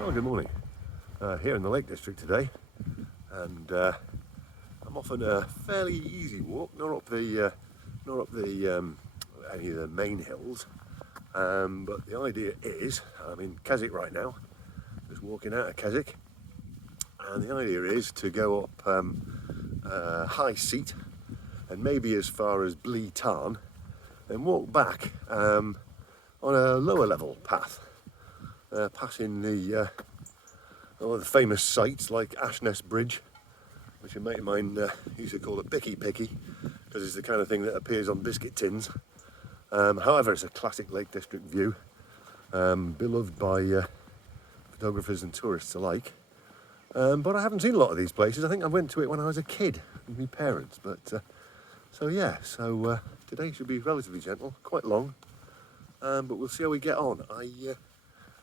Well, good morning. Here in the Lake District today, and I'm off on a fairly easy walk, not up the any of the main hills, but the idea is I'm in Keswick right now, just walking out of Keswick, and the idea is to go up High Seat and maybe as far as Blea Tarn, and walk back on a lower level path. Passing the famous sites like Ashness Bridge, which a mate of mine used to call a picky because it's the kind of thing that appears on biscuit tins. However, it's a classic Lake District view, beloved by photographers and tourists alike. But I haven't seen a lot of these places. I think I went to it when I was a kid with my parents. But so today should be relatively gentle, quite long, but we'll see how we get on.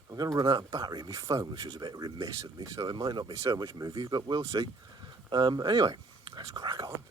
I'm going to run out of battery in my phone, which is a bit remiss of me, so it might not be so much movies, but we'll see. Anyway, let's crack on.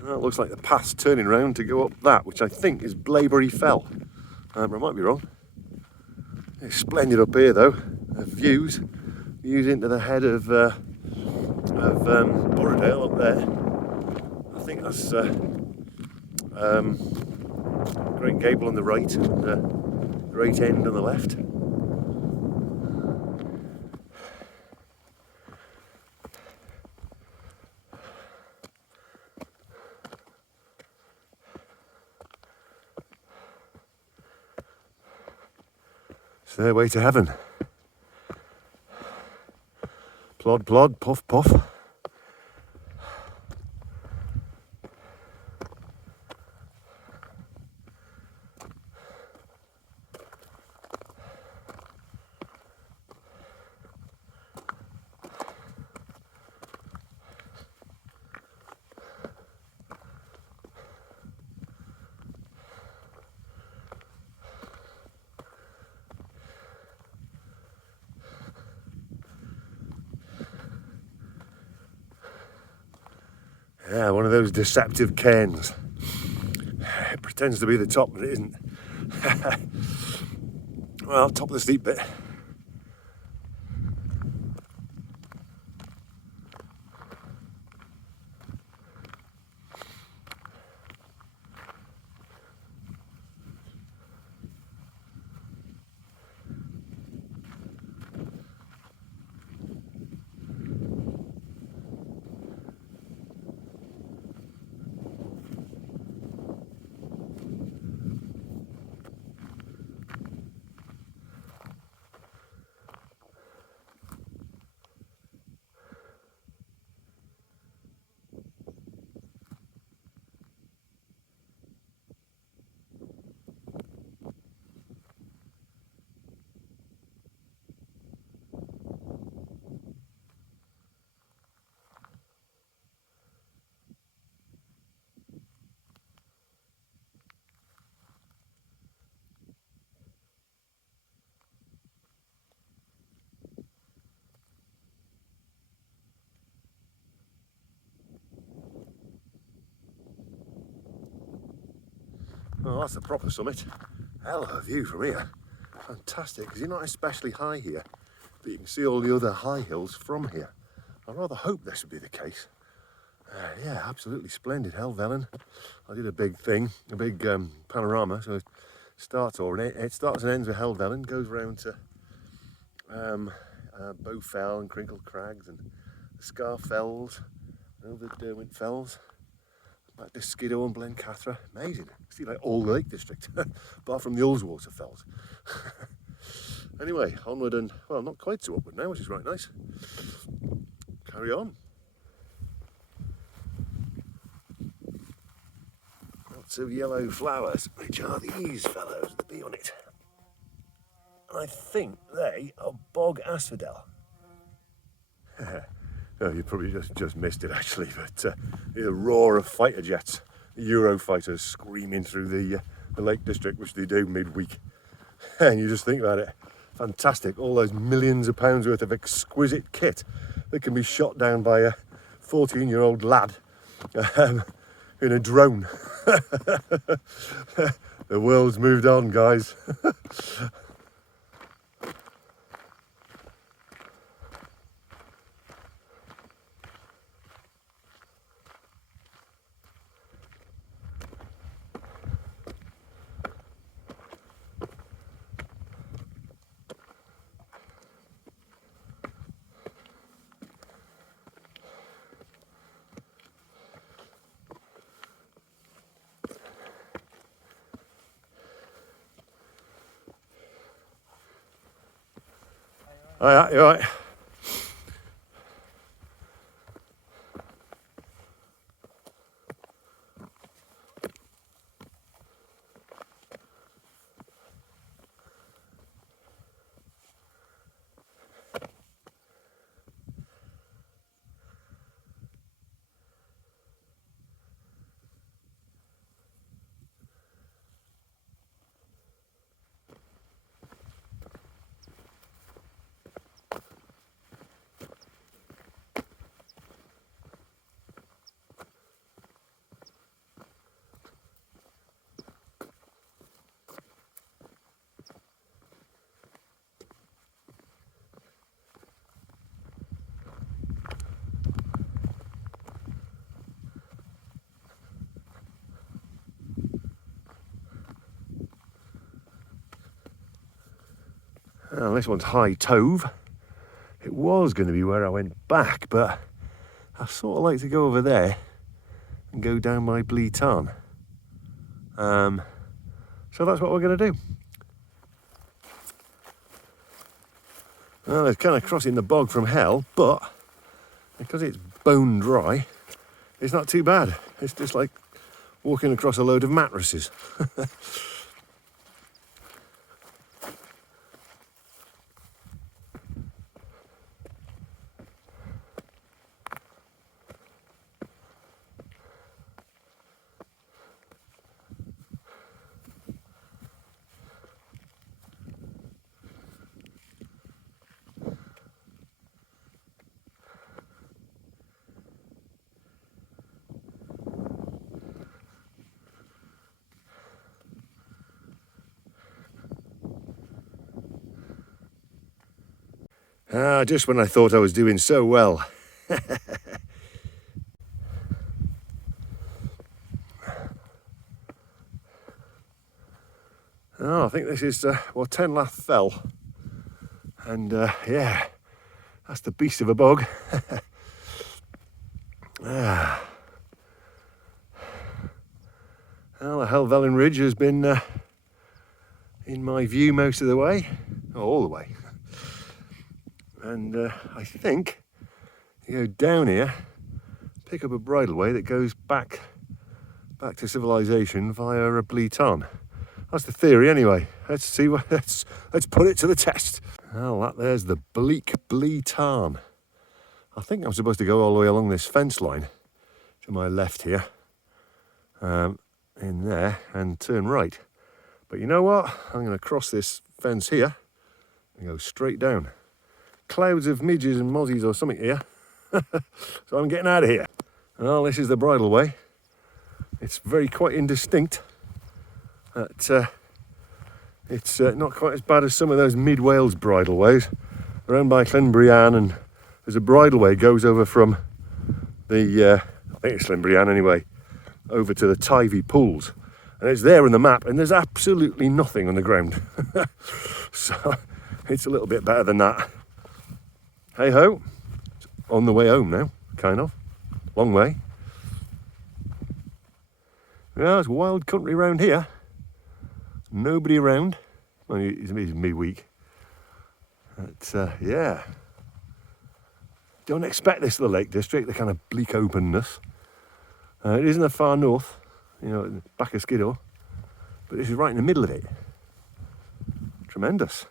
Well, it looks like the path's turning round to go up that, which I think is Blaeberry Fell. I might be wrong. It's splendid up here though. Views into the head of of Borrowdale up there. I think that's Great Gable on the right and Great End on the left. It's their way to heaven. Plod, plod, puff, puff. Yeah, one of those deceptive cairns. It pretends to be the top, but it isn't. Well, top of the steep bit. Oh, that's a proper summit. Hell of a view from here. Fantastic, because you're not especially high here, but you can see all the other high hills from here. I rather hope this would be the case. Yeah, absolutely splendid. Helvellyn. I did a big thing, a big panorama. So it starts and ends with Helvellyn, goes round to Bowfell and Crinkle Crags and the Scar Fells, over the Derwent Fells, back to Skiddaw and Blencathra. Amazing. See, like all the Lake District, apart from the Ullswater Fells. Anyway, onward and, well, not quite so upward now, which is right nice. Carry on. Lots of yellow flowers, which are these fellows, the bee on it. I think they are bog asphodel. Oh, you probably just missed it actually, but the roar of fighter jets, Eurofighters screaming through the Lake District, which they do midweek. And you just think about it, fantastic, all those millions of pounds worth of exquisite kit that can be shot down by a 14-year-old lad in a drone. The world's moved on, guys. Oh yeah, you're right. Now this one's High Tove. It was going to be where I went back, but I sort of like to go over there and go down by Blea Tarn. So that's what we're going to do. Well, it's kind of crossing the bog from hell, but because it's bone dry, it's not too bad. It's just like walking across a load of mattresses. Just when I thought I was doing so well. Oh, I think this is Tenlath Fell. And yeah, that's the beast of a bog. Well, the Helvellyn Ridge has been in my view most of the way, all the way. And I think you go down here, pick up a bridleway that goes back to civilization via a Blea Tarn. That's the theory anyway. Let's see what let's put it to the test. Well, there's the bleak Blea Tarn. I think I'm supposed to go all the way along this fence line to my left here, in there, and turn right. But you know what? I'm going to cross this fence here and go straight down. Clouds of midges and mozzies or something here. So I'm getting out of here. Well, this is the bridleway. It's quite indistinct. It's not quite as bad as some of those mid-Wales bridleways around by Llynbrian, and there's a bridleway goes over from the I think it's Llynbrian anyway, over to the Tivy pools, and it's there in the map, and there's absolutely nothing on the ground. So it's a little bit better than that. Hey ho, it's on the way home now, kind of, long way. Well, it's wild country round here. Nobody around. Well, it's midweek. But yeah, don't expect this to the Lake District, the kind of bleak openness. It isn't the far north, you know, at the back of Skiddaw, but this is right in the middle of it. Tremendous.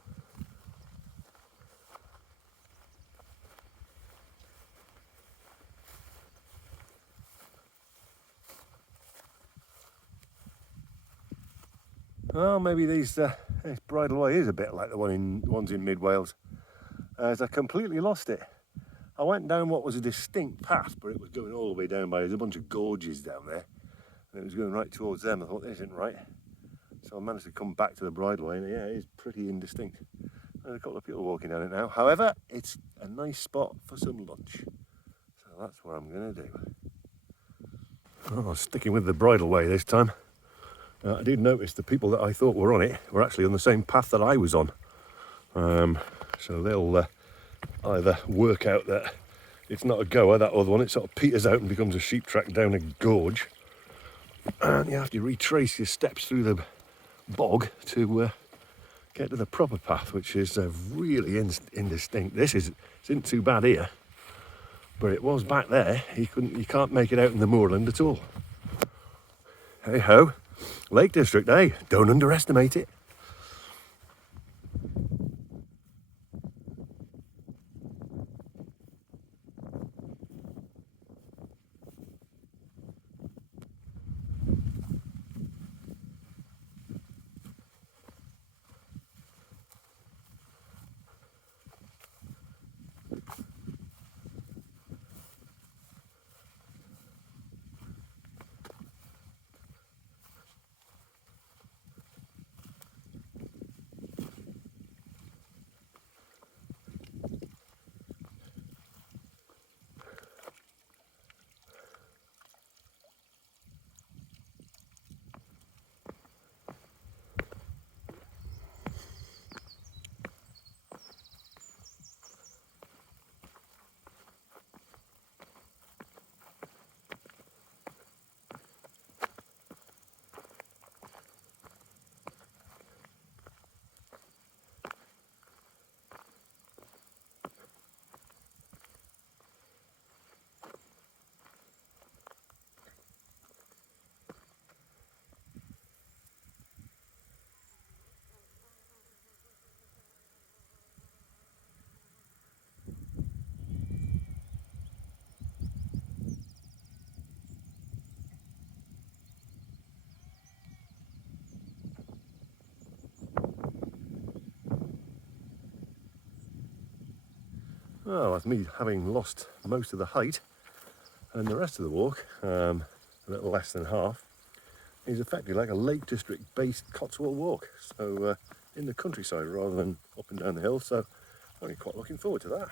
Well, maybe this bridleway is a bit like the ones in mid-Wales, as I completely lost it. I went down what was a distinct path, but it was going all the way down there's a bunch of gorges down there, and it was going right towards them. I thought, this isn't right. So I managed to come back to the bridleway, and yeah, it is pretty indistinct. There's a couple of people walking down it now. However, it's a nice spot for some lunch. So that's what I'm going to do. Oh, sticking with the bridleway this time. I did notice the people that I thought were on it were actually on the same path that I was on. So they'll either work out that it's not a goer, that other one, it sort of peters out and becomes a sheep track down a gorge. And you have to retrace your steps through the bog to get to the proper path, which is really indistinct. This isn't too bad here, but it was back there. You can't make it out in the moorland at all. Hey ho. Lake District, eh? Don't underestimate it. well, that's me having lost most of the height, and the rest of the walk, a little less than half, is effectively like a Lake District based Cotswold walk, so in the countryside rather than up and down the hill, so I'm quite looking forward to that.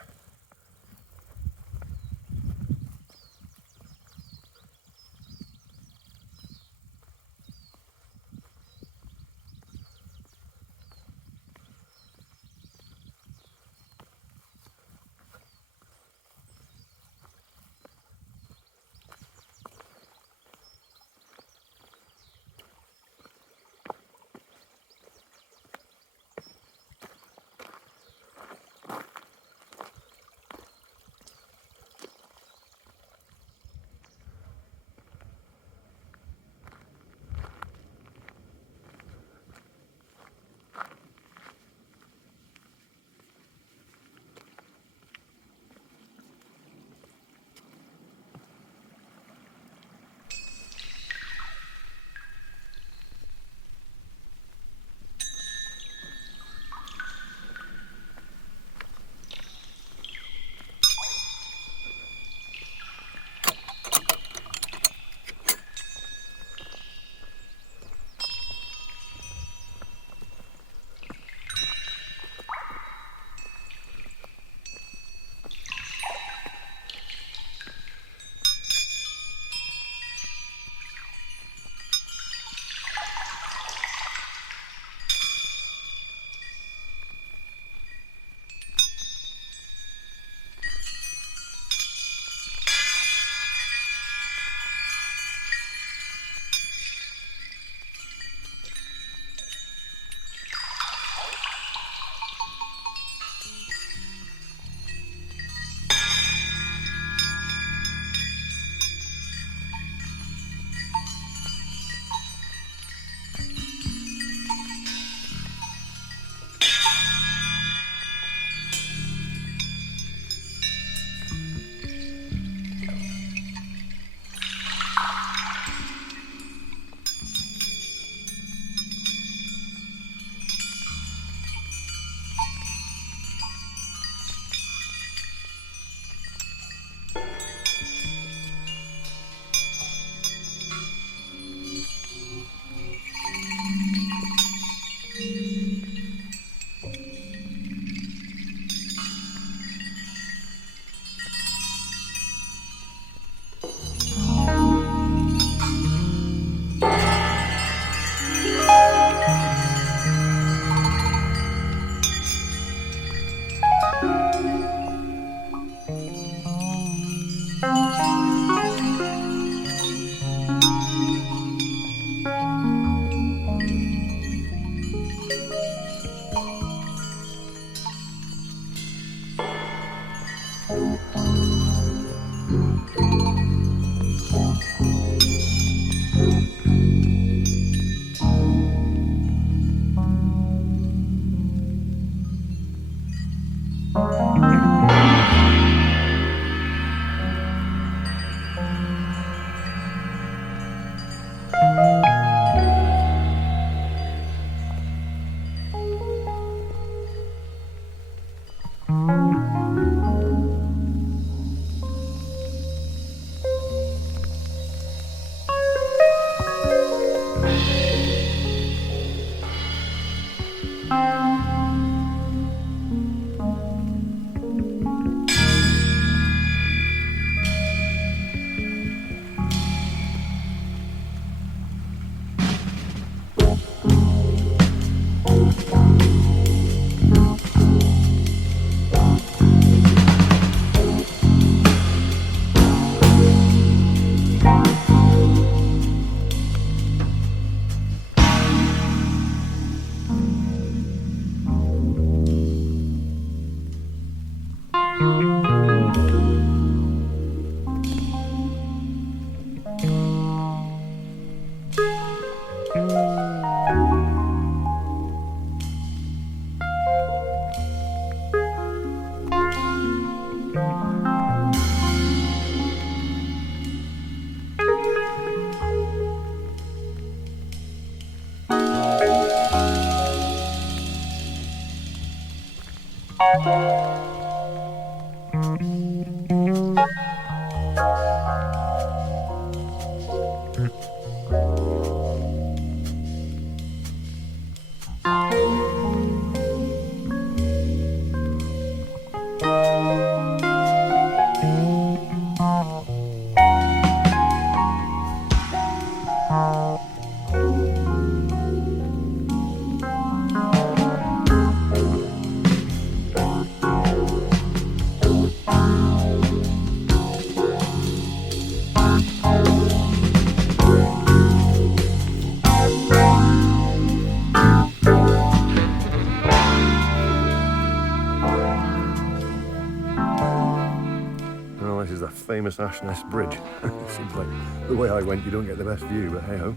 nice as the famous Ashness Bridge. It seems like the way I went you don't get the best view, but hey ho.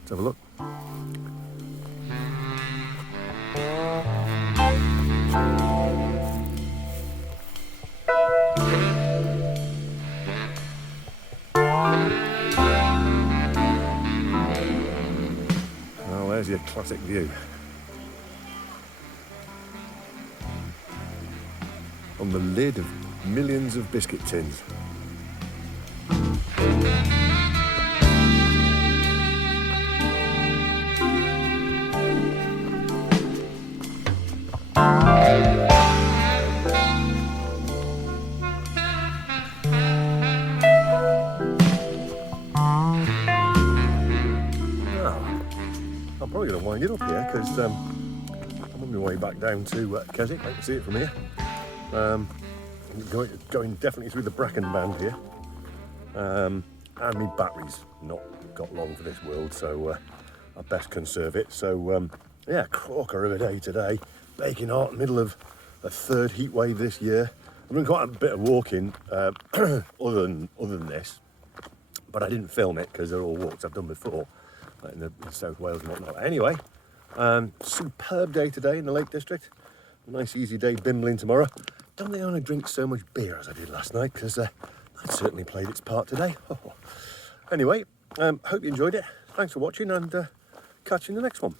Let's have a look. Oh, there's your classic view. On the lid of millions of biscuit tins. I'm probably going to wind it up here because I'm on my way back down to Keswick. I can see it from here. Going definitely through the bracken band here. And my battery's not got long for this world, so I best conserve it. So yeah, cracker of a day today. Baking hot, middle of a third heat wave this year. I've done quite a bit of walking other than this, but I didn't film it because they're all walks I've done before. In South Wales and whatnot. Anyway, superb day today in the Lake District. A nice easy day bimbling tomorrow. Don't think I'm going to drink so much beer as I did last night because that certainly played its part today. Anyway, hope you enjoyed it. Thanks for watching and catch you in the next one.